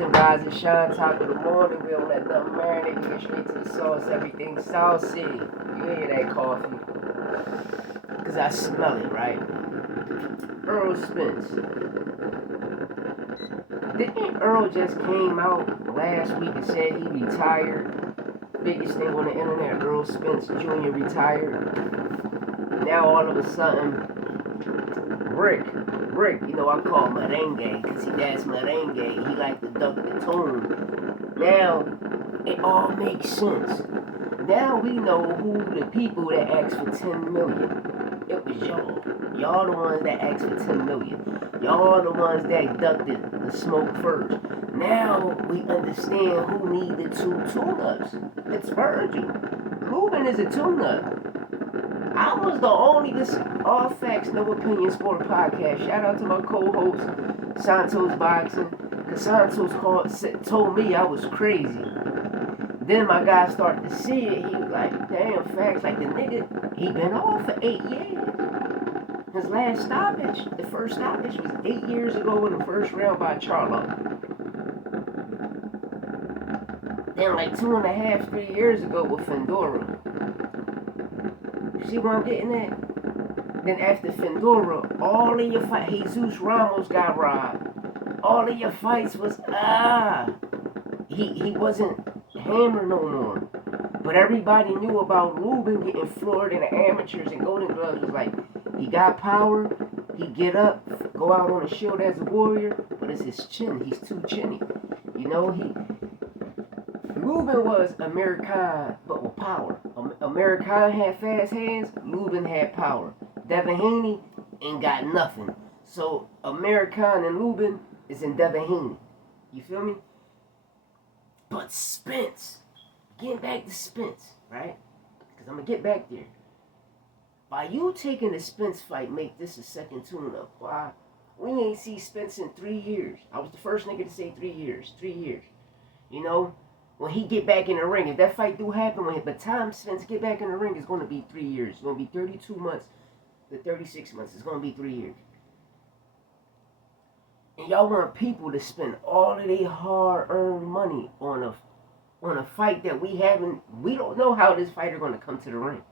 rise and shine, top of the morning. We don't let nothing marinate. We get straight to the sauce. Everything saucy. You hear that coffee? Because I smell it, right? ERROL Spence. Didn't ERROL just came out last week and said he retired? Biggest thing on the internet, ERROL Spence Jr. retired. Now all of a sudden, Rick, you know I call him merengue because that's merengue. He like to duck the tune. Now it all makes sense. Now we know who the people that asked for 10 million. It was y'all. Y'all the ones that asked for 10 million. Y'all the ones that ducked the smoke first. Now we understand who needed 2 tune-ups. It's Virgil. LUBIN is a tune-up. I was the only, this All Facts, No Opinion Sport podcast. Shout out to my co-host, Santos Boxing. Because Santos told me I was crazy. Then my guy started to see it. He was like, damn, facts. Like the nigga, he been off for 8 years. His last stoppage, the first stoppage was 8 years ago in the first round by Charlo. Then like 2.5, 3 years ago with Fendora. See where I'm getting at? Then after Fendora, all of your fights, Jesus Ramos got robbed. All of your fights was, he wasn't hammered no more. But everybody knew about LUBIN getting floored in the amateurs and Golden Gloves. Was like, he got power, he get up, go out on a shield as a warrior, but it's his chin, he's too chinny. You know, LUBIN was American, but with power. American had fast hands, LUBIN had power. Devin Haney ain't got nothing. So American and LUBIN is in Devin Haney. You feel me? But Spence, getting back to Spence, right? Because I'm going to get back there. By you taking the Spence fight, make this a second tune-up. Why? We ain't see Spence in 3 years. I was the first nigga to say 3 years. 3 years. You know? When he get back in the ring, if that fight do happen, by the time Spence get back in the ring, it's going to be 3 years. It's going to be 32 months to 36 months. It's going to be 3 years. And y'all want people to spend all of their hard-earned money on a fight that we don't know how this fighter going to come to the ring.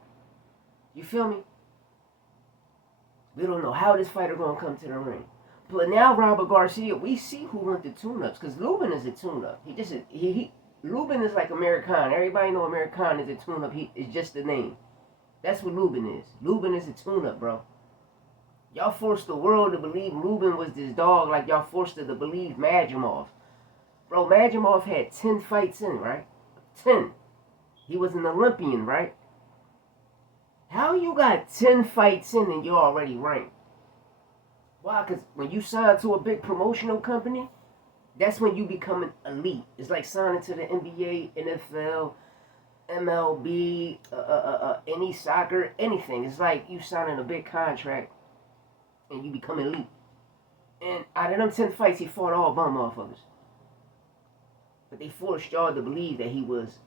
You feel me? We don't know how this fighter going to come to the ring. But now Robert Garcia, we see who went the tune-ups, because LUBIN is a tune-up. LUBIN is like American. Everybody know American is a tune-up. It's just the name. That's what LUBIN is. LUBIN is a tune-up, bro. Y'all forced the world to believe LUBIN was this dog like y'all forced it to believe Majimov. Bro, Majimov had 10 fights in, right? 10. He was an Olympian, right? How you got 10 fights in and you're already ranked? Why? Because when you sign to a big promotional company, that's when you become an elite. It's like signing to the NBA, NFL, MLB, any soccer, anything. It's like you signing a big contract and you become elite. And out of them 10 fights, he fought all bum motherfuckers. But they forced y'all to believe that he was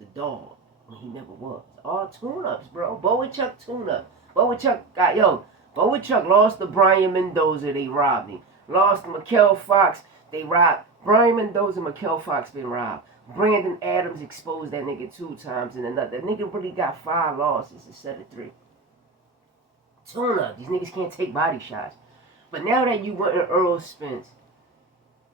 the dog when he never was. All tune-ups, bro. Bowichuk tune-up. Bowichuk lost to Brian Mendoza, they robbed him. Lost to Mikel Fox, they robbed. Brian Mendoza and Mikel Fox been robbed. Brandon Adams exposed that nigga 2 times and another. That nigga really got 5 losses instead of 3. Tune-up. These niggas can't take body shots. But now that you went in ERROL Spence,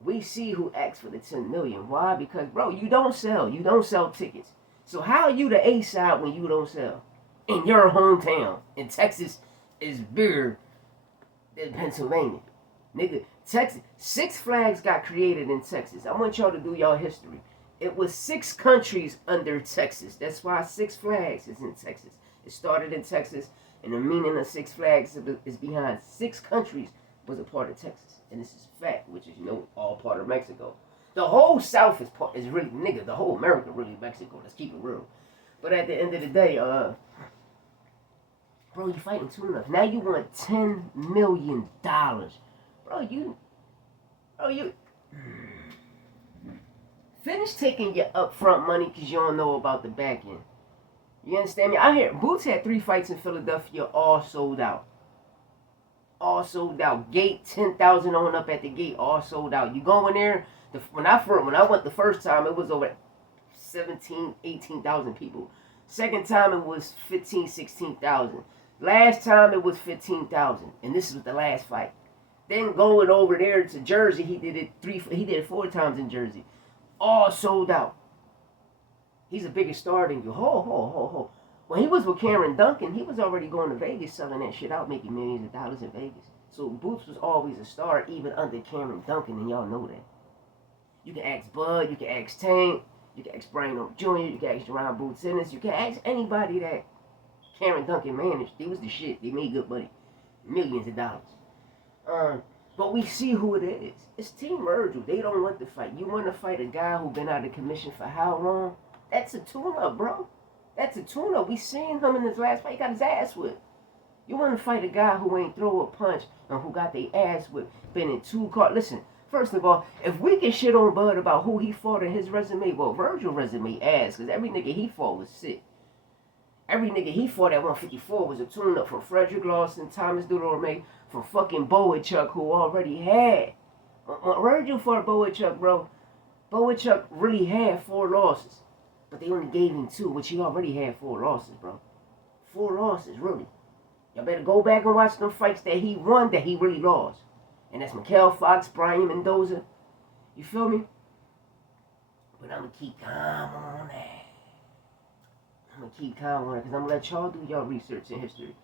we see who asked for the 10 million. Why? Because, bro, you don't sell. You don't sell tickets. So how are you the A-side when you don't sell? In your hometown. And Texas is bigger than Pennsylvania. Nigga, Texas. 6 Flags got created in Texas. I want y'all to do y'all history. It was 6 countries under Texas. That's why 6 Flags is in Texas. It started in Texas. And the meaning of 6 Flags is behind 6 countries was a part of Texas. And this is fact, which is, all part of Mexico. The whole South is really, nigga, the whole America really Mexico. Let's keep it real. But at the end of the day, bro, you fighting tune-ups. Now you want $10 million. Bro, you finish taking your upfront money because you don't know about the back end. You understand me? I hear Boots had 3 fights in Philadelphia, all sold out. All sold out. Gate, 10,000 on up at the gate, all sold out. You go in there, When I went the first time, it was over 17, 18,000 people. Second time it was 15, 16,000. Last time it was 15,000, and this was the last fight. Then going over there to Jersey, he did it 4 times in Jersey, all sold out. He's a bigger star than you. Ho. When he was with Cameron Duncan, he was already going to Vegas selling that shit out, making millions of dollars in Vegas. So Boots was always a star, even under Cameron Duncan, and y'all know that. You can ask Bud, you can ask Tank, you can ask Brian Oak Jr., you can ask Jerron Boots Ennis, you can ask anybody that Cameron Duncan managed. They was the shit. They made good money. Millions of dollars. But we see who it is. It's Team Virgil. They don't want to fight. You want to fight a guy who been out of commission for how long? That's a tune-up, bro. That's a tune-up. We seen him in his last fight. He got his ass whipped. You want to fight a guy who ain't throw a punch and who got their ass whipped. Been in 2 cars. Listen, first of all, if we can shit on Bud about who he fought in his resume, well, Virgil resume ass, because every nigga he fought was sick. Every nigga he fought at 154 was a tune-up from Frederick Lawson, Thomas Dudorme, from fucking Boachuk, who already had. When Virgil fought Boachuk, bro, Boachuk really had 4 losses. But they only gave him 2, which he already had 4 losses, bro. 4 losses, really. Y'all better go back and watch them fights that he won that he really lost. And that's Mikael Fox, Brian Mendoza. You feel me? But I'm going to keep calm on that. I'm going to keep calm on it because I'm going to let y'all do y'all research and history.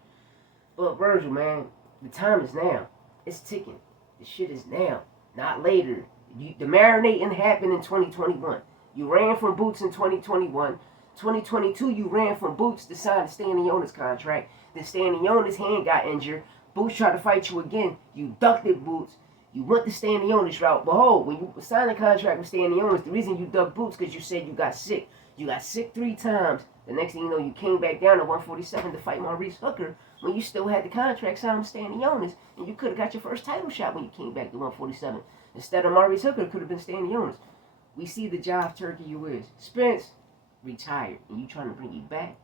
But Virgil, man, the time is now. It's ticking. The shit is now, not later. The marinating happened in 2021. You ran from Boots in 2021. 2022, you ran from Boots to sign the Stanionis contract. Then Stanionis' hand got injured. Boots tried to fight you again. You ducked it, Boots. You went the Stanionis route. Behold, when you signed a contract with Stanionis, the reason you ducked Boots because you said you got sick. You got sick 3 times. The next thing you know, you came back down to 147 to fight Maurice Hooker when you still had the contract signed with Stanionis, and you could have got your first title shot when you came back to 147. Instead of Maurice Hooker, it could have been Stanionis. We see the jive turkey you is. Spence, retired, and you trying to bring you back?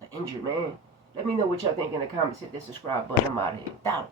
An injured man? Let me know what y'all think in the comments. Hit that subscribe button. I'm out of here. Doubt it.